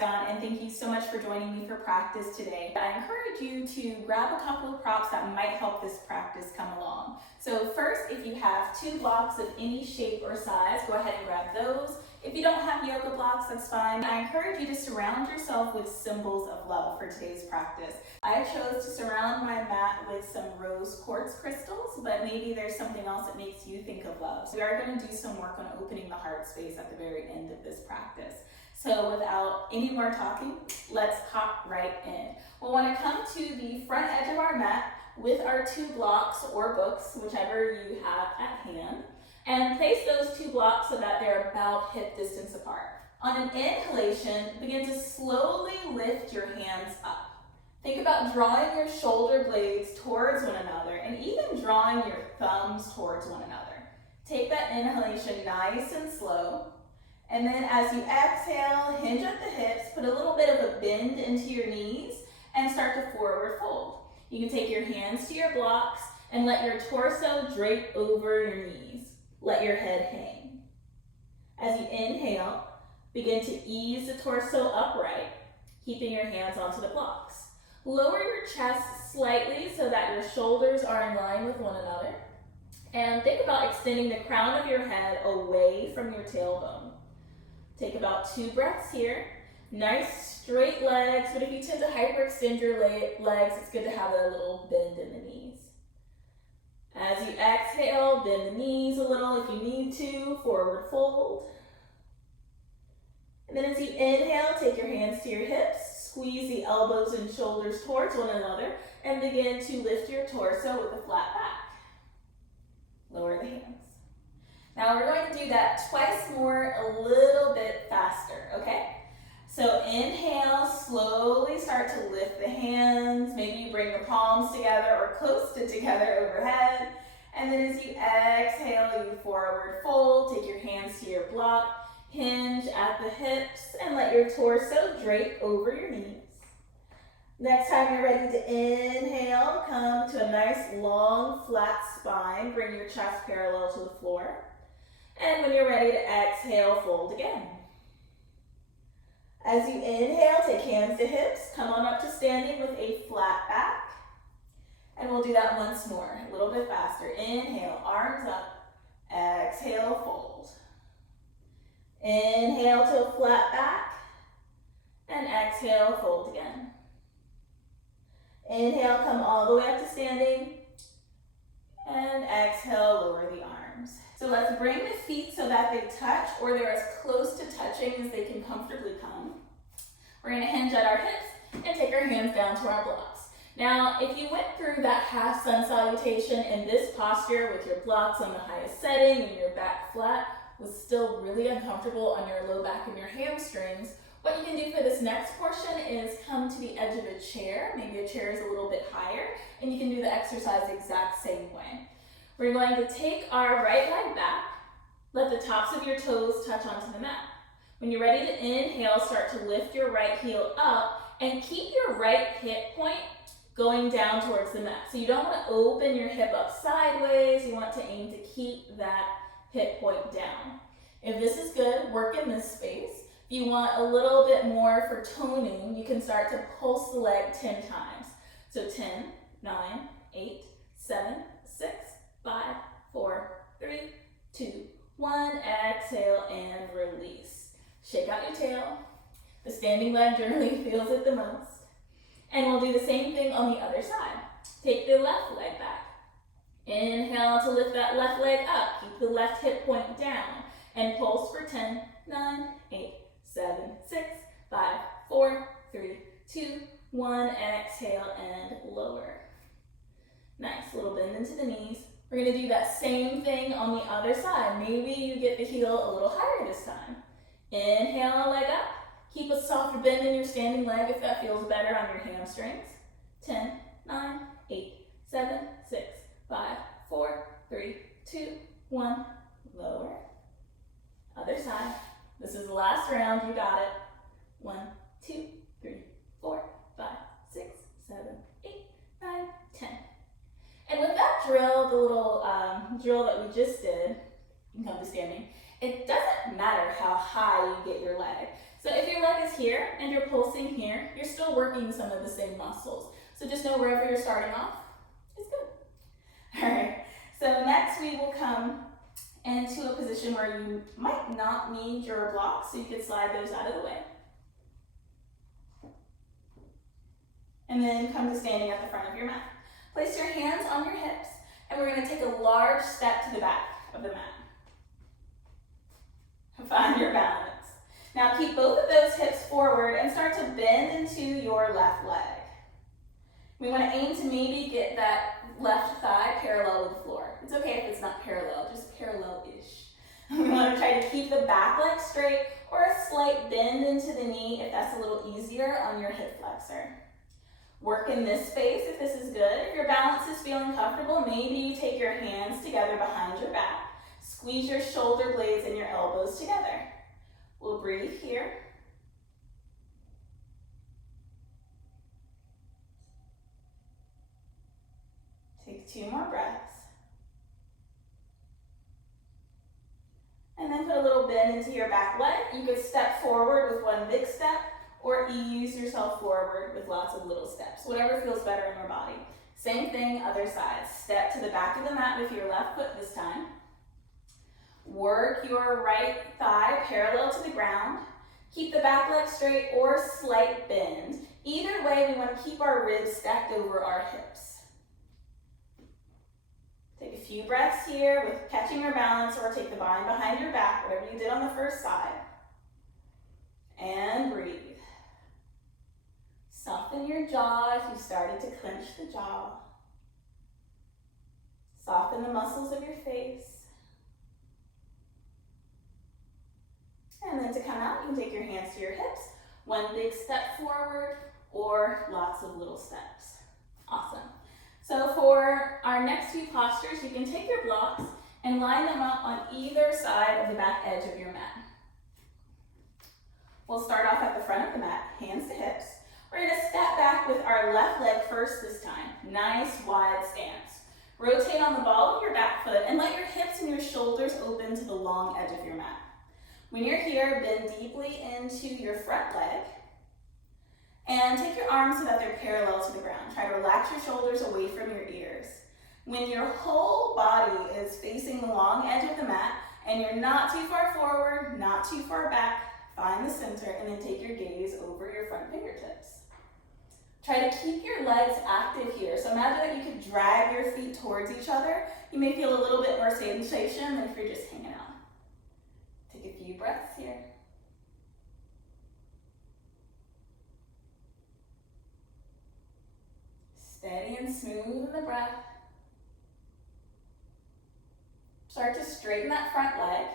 Rascon, and thank you so much for joining me for practice today. I encourage you to grab a couple of props that might help this practice come along. So first, if you have 2 blocks of any shape or size, go ahead and grab those. If you don't have yoga blocks, that's fine. I encourage you to surround yourself with symbols of love for today's practice. I chose to surround my mat with some rose quartz crystals, but maybe there's something else that makes you think of love. So we are going to do some work on opening the heart space at the very end of this practice. So without any more talking, let's hop right in. We'll want to come to the front edge of our mat with our 2 blocks or books, whichever you have at hand, and place those 2 blocks so that they're about hip distance apart. On an inhalation, begin to slowly lift your hands up. Think about drawing your shoulder blades towards one another and even drawing your thumbs towards one another. Take that inhalation nice and slow. And then as you exhale, hinge at the hips, put a little bit of a bend into your knees and start to forward fold. You can take your hands to your blocks and let your torso drape over your knees. Let your head hang. As you inhale, begin to ease the torso upright, keeping your hands onto the blocks. Lower your chest slightly so that your shoulders are in line with one another. And think about extending the crown of your head away from your tailbone. Take about 2 breaths here. Nice straight legs, but if you tend to hyperextend your legs, it's good to have a little bend in the knees. As you exhale, bend the knees a little if you need to, forward fold. And then as you inhale, take your hands to your hips, squeeze the elbows and shoulders towards one another, and begin to lift your torso with a flat back. Lower the hands. Now we're going to do that twice more, a little bit faster, okay? So inhale, slowly start to lift the hands. Maybe you bring the palms together or close it together overhead. And then as you exhale, you forward fold, take your hands to your block, hinge at the hips, and let your torso drape over your knees. Next time you're ready to inhale, come to a nice long flat spine. Bring your chest parallel to the floor. And when you're ready to exhale, fold again. As you inhale, take hands to hips, come on up to standing with a flat back. And we'll do that once more, a little bit faster. Inhale, arms up, exhale, fold. Inhale to a flat back, and exhale, fold again. Inhale, come all the way up to standing, and exhale, lower the arms. So let's bring the feet so that they touch, or they're as close to touching as they can comfortably come. We're going to hinge at our hips and take our hands down to our blocks. Now, if you went through that half sun salutation in this posture with your blocks on the highest setting and your back flat was still really uncomfortable on your low back and your hamstrings, what you can do for this next portion is come to the edge of a chair. Maybe a chair is a little bit higher, and you can do the exercise the exact same way. We're going to take our right leg back, let the tops of your toes touch onto the mat. When you're ready to inhale, start to lift your right heel up and keep your right hip point going down towards the mat. So you don't want to open your hip up sideways, you want to aim to keep that hip point down. If this is good, work in this space. If you want a little bit more for toning, you can start to pulse the leg 10 times. So 10, 9, 8, 7, 6, 5, 4, 3, 2, 1. Exhale and release. Shake out your tail. The standing leg generally feels it the most. And we'll do the same thing on the other side. Take the left leg back. Inhale to lift that left leg up. Keep the left hip point down. And pulse for 10, 9, 8, 7, 6, 5, 4, 3, 2, 1. Exhale and lower. Nice, little bend into the knees. We're going to do that same thing on the other side. Maybe you get the heel a little higher this time. Inhale, leg up. Keep a soft bend in your standing leg if that feels better on your hamstrings. 10, 9, 8, 7, 6, 5, 4, 3, 2, 1. Lower. Other side. This is the last round. You got it. 1, 2, 3, 4, 5, 6, 7, 8, 9, 10. And with that drill, the little drill that we just did, you can come to standing, it doesn't matter how high you get your leg. So if your leg is here and you're pulsing here, you're still working some of the same muscles. So just know wherever you're starting off is good. All right, so next we will come into a position where you might not need your blocks, so you can slide those out of the way. And then come to standing at the front of your mat. Place your hands on your hips, and we're going to take a large step to the back of the mat. Find your balance. Now keep both of those hips forward and start to bend into your left leg. We want to aim to maybe get that left thigh parallel with the floor. It's okay if it's not parallel, just parallel-ish. We want to try to keep the back leg straight or a slight bend into the knee if that's a little easier on your hip flexor. Work in this space if this is good. If your balance is feeling comfortable, maybe you take your hands together behind your back. Squeeze your shoulder blades and your elbows together. We'll breathe here. Take 2 more breaths. And then put a little bend into your back leg. You could step forward with one big step or ease yourself forward with lots of little steps, whatever feels better in your body. Same thing, other side. Step to the back of the mat with your left foot this time. Work your right thigh parallel to the ground. Keep the back leg straight or slight bend. Either way, we want to keep our ribs stacked over our hips. Take a few breaths here with catching your balance, or take the bind behind your back, whatever you did on the first side. And breathe. Soften your jaw if you started to clench the jaw. Soften the muscles of your face. And then to come out, you can take your hands to your hips, one big step forward, or lots of little steps. Awesome. So for our next few postures, you can take your blocks and line them up on either side of the back edge of your mat. We'll start off at the front of the mat, hands to hips. We're going to step back with our left leg first this time. Nice wide stance. Rotate on the ball of your back foot and let your hips and your shoulders open to the long edge of your mat. When you're here, bend deeply into your front leg and take your arms so that they're parallel to the ground. Try to relax your shoulders away from your ears. When your whole body is facing the long edge of the mat and you're not too far forward, not too far back, find the center and then take your gaze over your front fingertips. Try to keep your legs active here. So imagine that you could drag your feet towards each other. You may feel a little bit more sensation than if you're just hanging out. Take a few breaths here. Steady and smooth in the breath. Start to straighten that front leg.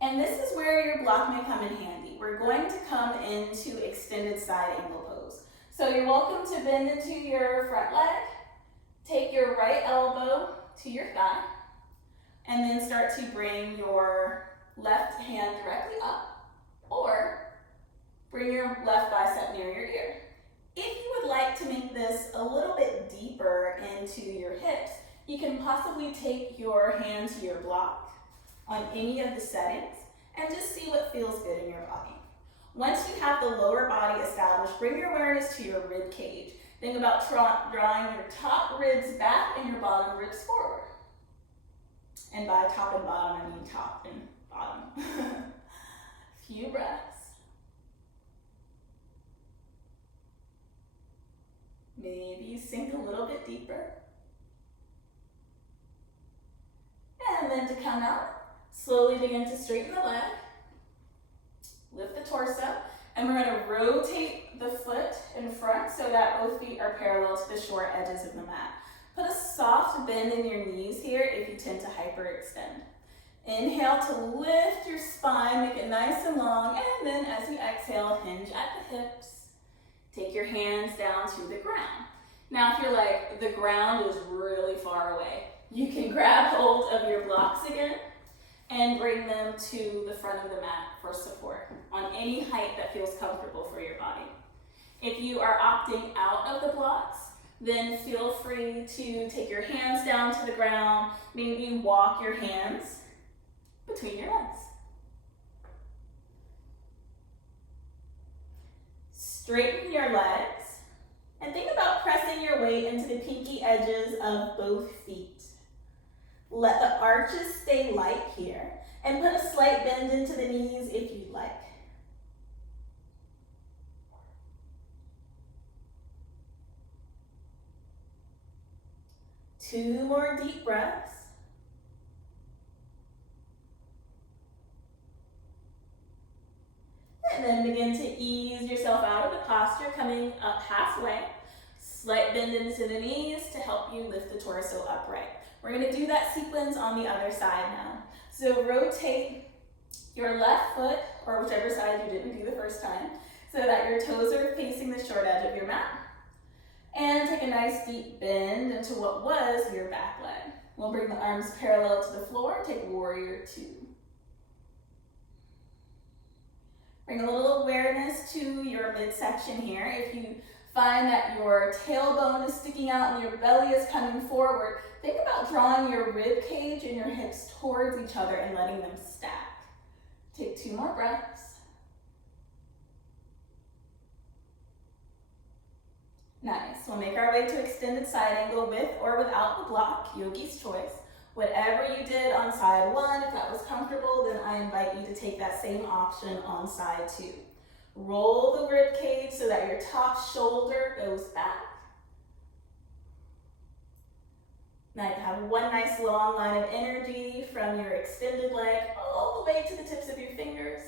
And this is where your block may come in handy. We're going to come into extended side angle pose. So you're welcome to bend into your front leg. Take your right elbow to your thigh. And then start to bring your left hand directly up, or bring your left bicep near your ear. If you would like to make this a little bit deeper into your hips, you can possibly take your hand to your block on any of the settings and just see what feels good in your body. Once you have the lower body established, bring your awareness to your rib cage. Think about drawing your top ribs back and your bottom ribs forward. And by top and bottom, I mean top and bottom. Few breaths. Maybe you sink a little bit deeper. And then to come out, slowly begin to straighten the leg. Lift the torso. And we're going to rotate the foot in front so that both feet are parallel to the short edges of the mat. Put a soft bend in your knees here if you tend to hyperextend. Inhale to lift your spine, make it nice and long, and then as you exhale, hinge at the hips. Take your hands down to the ground. Now if you're like, the ground is really far away, you can grab hold of your blocks again and bring them to the front of the mat for support on any height that feels comfortable for your body. If you are opting out of the blocks, then feel free to take your hands down to the ground, maybe walk your hands between your legs. Straighten your legs and think about pressing your weight into the pinky edges of both feet. Let the arches stay light here and put a slight bend into the knees if you'd like. Two more deep breaths. And then begin to ease yourself out of the posture, coming up halfway. Slight bend into the knees to help you lift the torso upright. We're going to do that sequence on the other side now. So rotate your left foot, or whichever side you didn't do the first time, so that your toes are facing the short edge of your mat. And take a nice deep bend into what was your back leg. We'll bring the arms parallel to the floor, take warrior two. Bring a little awareness to your midsection here. If you find that your tailbone is sticking out and your belly is coming forward, think about drawing your rib cage and your hips towards each other and letting them stack. Take two more breaths. Nice. We'll make our way to extended side angle with or without the block, yogi's choice. Whatever you did on side one, if that was comfortable, then I invite you to take that same option on side two. Roll the rib cage so that your top shoulder goes back. Now you have one nice long line of energy from your extended leg all the way to the tips of your fingers.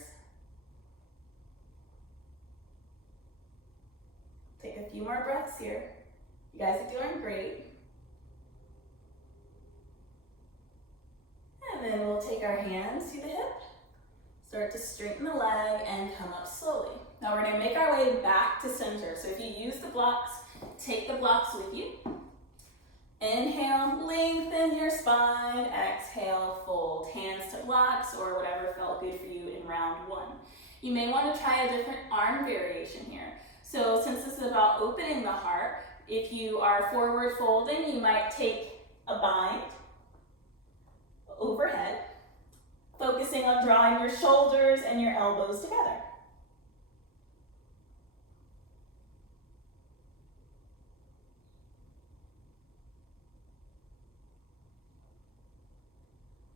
Take a few more breaths here. You guys are doing great. And then we'll take our hands to the hip, start to straighten the leg and come up slowly. Now we're going to make our way back to center. So if you use the blocks, take the blocks with you. Inhale, lengthen your spine. Exhale, fold hands to blocks or whatever felt good for you in round one. You may want to try a different arm variation here. So since this is about opening the heart, if you are forward folding, you might take a bind overhead, focusing on drawing your shoulders and your elbows together.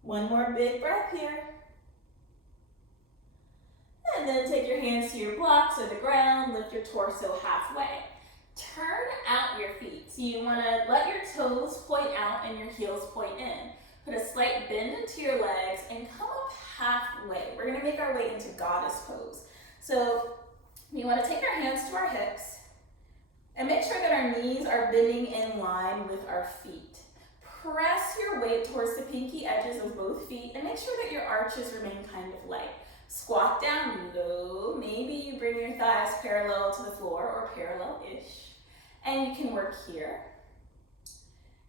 One more big breath here. And then take your hands to your blocks or the ground, lift your torso halfway. Turn out your feet. So you want to let your toes point out and your heels point in. Put a slight bend into your legs and come up halfway. We're going to make our way into goddess pose. So we want to take our hands to our hips and make sure that our knees are bending in line with our feet. Press your weight towards the pinky edges of both feet and make sure that your arches remain kind of light. Squat down low. Maybe you bring your thighs parallel to the floor or parallel-ish. And you can work here.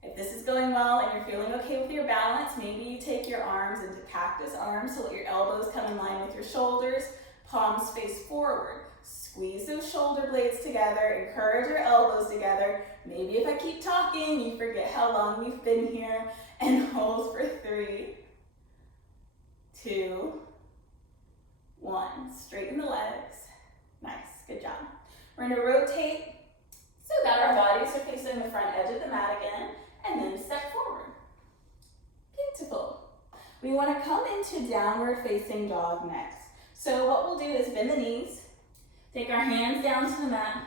If this is going well and you're feeling okay with your balance, maybe you take your arms into cactus arms so let your elbows come in line with your shoulders, palms face forward. Squeeze those shoulder blades together, encourage your elbows together. Maybe if I keep talking, you forget how long we've been here, and hold for 3, 2, 1. Straighten the legs. Nice, good job. We're going to rotate so that our bodies are facing the front edge of the mat again, and then step forward. Beautiful. We want to come into downward facing dog next. So what we'll do is bend the knees, take our hands down to the mat,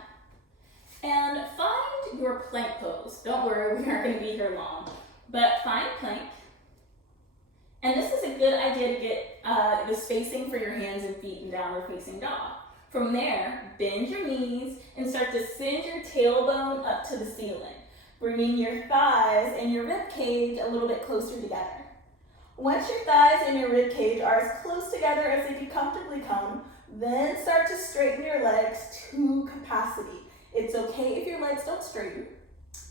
and find your plank pose. Don't worry, we aren't going to be here long, but find plank. And this is a good idea to get the spacing for your hands and feet in downward facing dog. From there, bend your knees and start to send your tailbone up to the ceiling, bringing your thighs and your rib cage a little bit closer together. Once your thighs and your rib cage are as close together as they can comfortably come, then start to straighten your legs to capacity. It's okay if your legs don't straighten,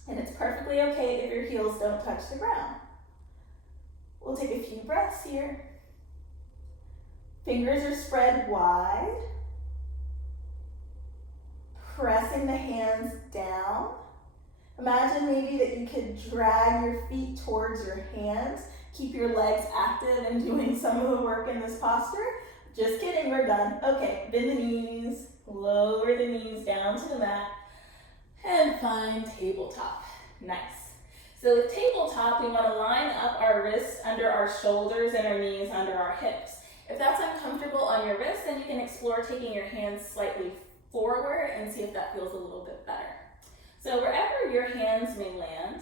and it's perfectly okay if your heels don't touch the ground. We'll take a few breaths here. Fingers are spread wide. Pressing the hands down. Imagine maybe that you could drag your feet towards your hands. Keep your legs active and doing some of the work in this posture. Just kidding, we're done. Okay, bend the knees, lower the knees down to the mat, and find tabletop. Nice. So with tabletop, we want to line up our wrists under our shoulders and our knees under our hips. If that's uncomfortable on your wrist, then you can explore taking your hands slightly forward and see if that feels a little bit better. So wherever your hands may land,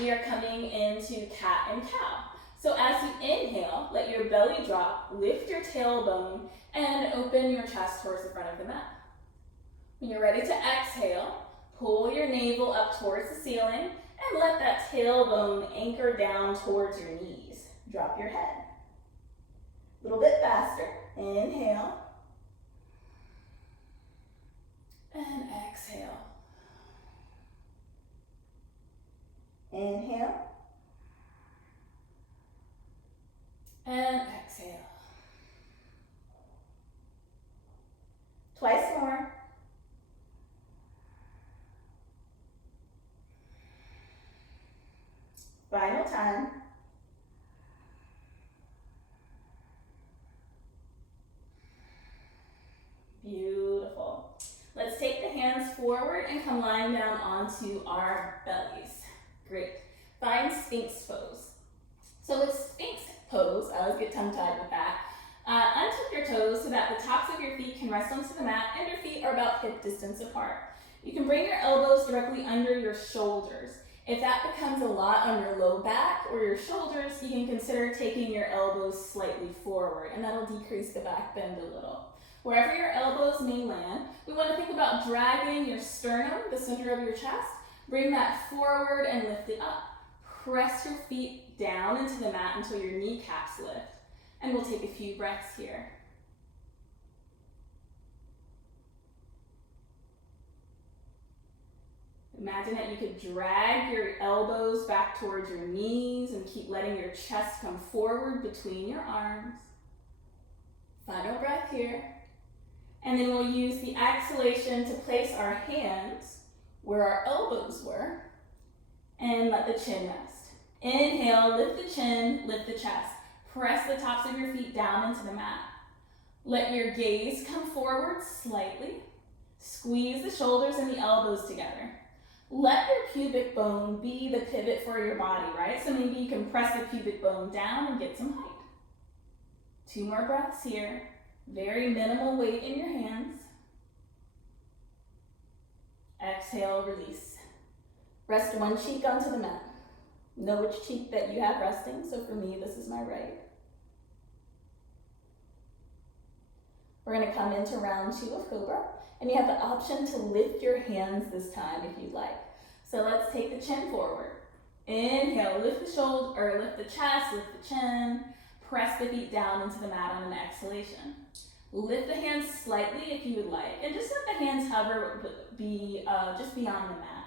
we are coming into cat and cow. So as you inhale, let your belly drop, lift your tailbone, and open your chest towards the front of the mat. When you're ready to exhale, pull your navel up towards the ceiling and let that tailbone anchor down towards your knees. Drop your head. A little bit faster. Inhale. And exhale. Inhale. And exhale. Twice more. Final time. Beautiful. Let's take the hands forward and come lying down onto our bellies. Great. Find Sphinx pose. So with Sphinx pose, I always get tongue-tied with that. Untuck your toes so that the tops of your feet can rest onto the mat and your feet are about hip distance apart. You can bring your elbows directly under your shoulders. If that becomes a lot on your low back or your shoulders, you can consider taking your elbows slightly forward, and that'll decrease the back bend a little. Wherever your elbows may land, we want to think about dragging your sternum, the center of your chest, bring that forward and lift it up. Press your feet down into the mat until your kneecaps lift, and we'll take a few breaths here. Imagine that you could drag your elbows back towards your knees and keep letting your chest come forward between your arms. Final breath here. And then we'll use the exhalation to place our hands where our elbows were and let the chin rest. Inhale, lift the chin, lift the chest. Press the tops of your feet down into the mat. Let your gaze come forward slightly. Squeeze the shoulders and the elbows together. Let your pubic bone be the pivot for your body, right? So maybe you can press the pubic bone down and get some height. 2 more breaths here. Very minimal weight in your hands. Exhale, release. Rest one cheek onto the mat. Know which cheek that you have resting. So for me, this is my right. We're going to come into round 2 of Cobra. And you have the option to lift your hands this time if you'd like. So let's take the chin forward. Inhale, lift the shoulder, or lift the chest, lift the chin. Press the feet down into the mat on an exhalation. Lift the hands slightly if you would like, and just let the hands hover just beyond the mat.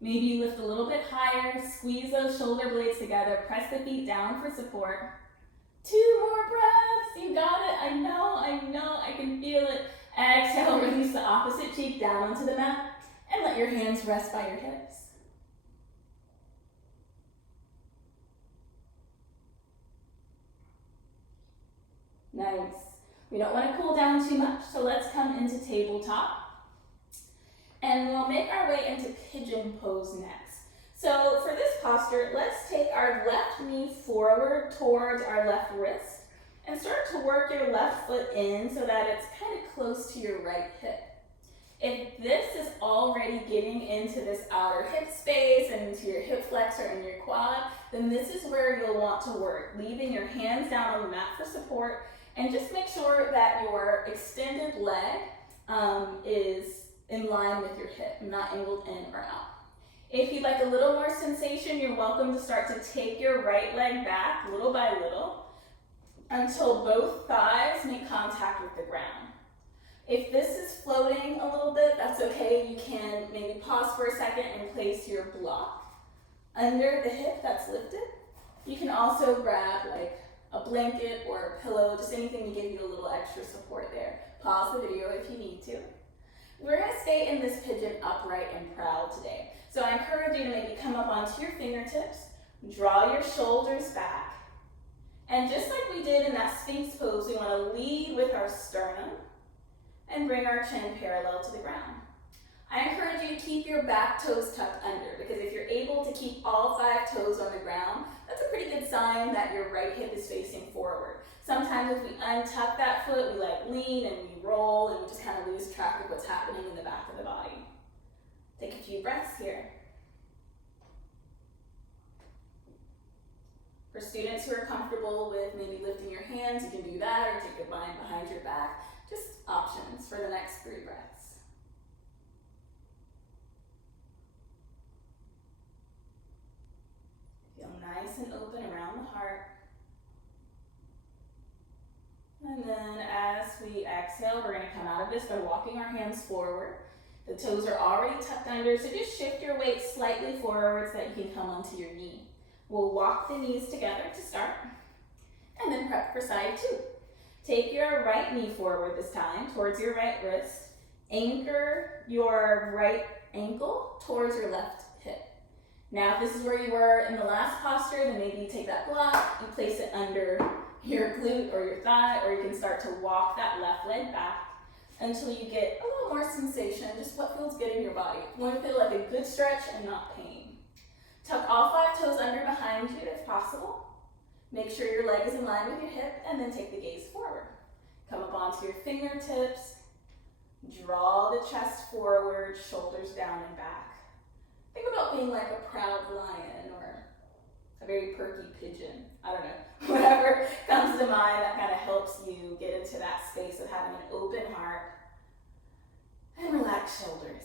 Maybe lift a little bit higher, squeeze those shoulder blades together, press the feet down for support. 2 more breaths, you got it. I know, I can feel it. Exhale, release the opposite cheek down onto the mat, and let your hands rest by your hips. Nice. We don't want to cool down too much, so let's come into tabletop. And we'll make our way into pigeon pose next. So for this posture, let's take our left knee forward towards our left wrist and start to work your left foot in so that it's kind of close to your right hip. If this is already getting into this outer hip space and into your hip flexor and your quad, then this is where you'll want to work, leaving your hands down on the mat for support, and just make sure that your extended leg is in line with your hip, not angled in or out. If you'd like a little more sensation, you're welcome to start to take your right leg back little by little until both thighs make contact with the ground. If this is floating a little bit, that's okay. You can maybe pause for a second and place your block under the hip that's lifted. You can also grab like a blanket or a pillow, just anything to give you a little extra support there. Pause the video if you need to. We're going to stay in this pigeon upright and proud today. So I encourage you to maybe come up onto your fingertips, draw your shoulders back, And just like we did in that Sphinx pose, we want to lead with our sternum and bring our chin parallel to the ground. I encourage you to keep your back toes tucked under, because if you're able to keep all 5 toes on the ground, that's a pretty good sign that your right hip is facing forward. Sometimes if we untuck that foot, we like lean and we roll and we just kind of lose track of what's happening in the back of the body. Take a few breaths here. For students who are comfortable with maybe lifting your hands, you can do that, or take your mind behind your back. Just options for the next 3 breaths. Feel nice and open around the heart. And then as we exhale, we're going to come out of this by walking our hands forward. The toes are already tucked under, so just shift your weight slightly forward so that you can come onto your knee. We'll walk the knees together to start, and then prep for side 2. Take your right knee forward this time towards your right wrist. Anchor your right ankle towards your left hip. Now, if this is where you were in the last posture, then maybe you take that block and place it under your glute or your thigh, or you can start to walk that left leg back until you get a little more sensation, just what feels good in your body. You want to feel like a good stretch and not pain. Tuck all 5 toes under behind you if possible. Make sure your leg is in line with your hip, and then take the gaze forward. Come up onto your fingertips. Draw the chest forward, shoulders down and back. Think about being like a proud lion or a very perky pigeon. I don't know. Whatever comes to mind that kind of helps you get into that space of having an open heart and relaxed shoulders.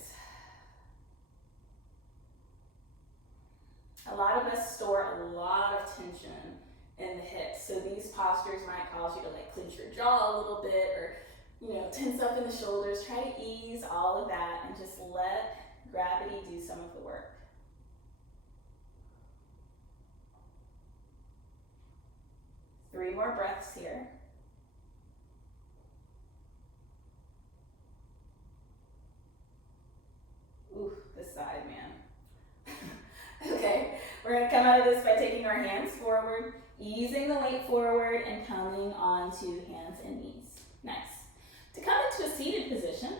A lot of us store a lot of tension in the hips, so these postures might cause you to like clench your jaw a little bit, or tense up in the shoulders. Try to ease all of that and just let gravity do some of the work. Three more breaths here. Ooh, this side, man. Okay, we're gonna come out of this by taking our hands forward, easing the weight forward, and coming onto hands and knees. Nice. To come into a seated position,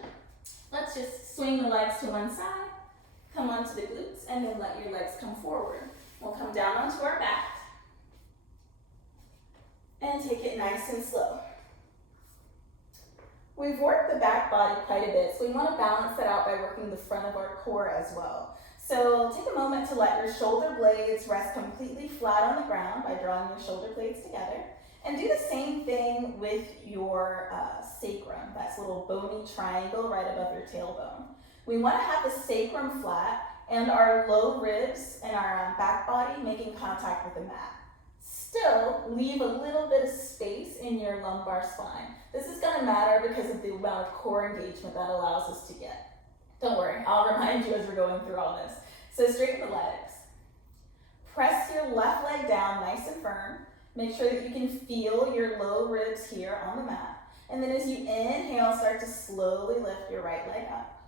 let's just swing the legs to one side, come onto the glutes, and then let your legs come forward. We'll come down onto our back and take it nice and slow. We've worked the back body quite a bit, so we want to balance that out by working the front of our core as well. So take a moment to let your shoulder blades rest completely flat on the ground by drawing your shoulder blades together. And do the same thing with your sacrum, that little bony triangle right above your tailbone. We want to have the sacrum flat and our low ribs and our back body making contact with the mat. Still, leave a little bit of space in your lumbar spine. This is going to matter because of the amount of core engagement that allows us to get. Don't worry, I'll remind you as we're going through all this. So straighten the legs. Press your left leg down nice and firm. Make sure that you can feel your low ribs here on the mat. And then as you inhale, start to slowly lift your right leg up.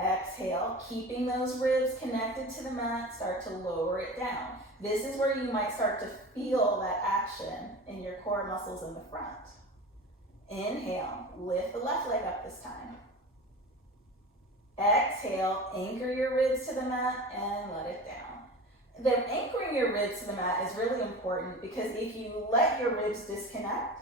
Exhale, keeping those ribs connected to the mat, start to lower it down. This is where you might start to feel that action in your core muscles in the front. Inhale, lift the left leg up this time. Exhale, anchor your ribs to the mat and let it down. The anchoring your ribs to the mat is really important because if you let your ribs disconnect,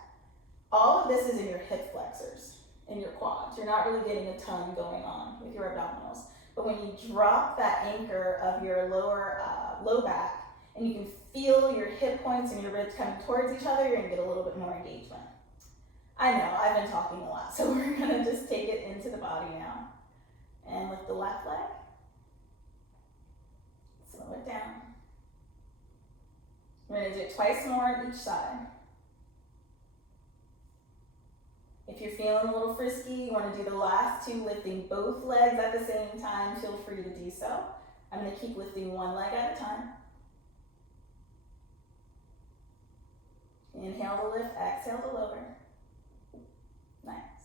all of this is in your hip flexors, in your quads. You're not really getting a ton going on with your abdominals. But when you drop that anchor of your low back and you can feel your hip points and your ribs coming towards each other, you're gonna get a little bit more engagement. I know, I've been talking a lot, so we're gonna just take it into the body now. And lift the left leg. Slow it down. We're going to do it twice more on each side. If you're feeling a little frisky, you want to do the last 2 lifting both legs at the same time, feel free to do so. I'm going to keep lifting one leg at a time. Inhale to lift, exhale to lower. Nice.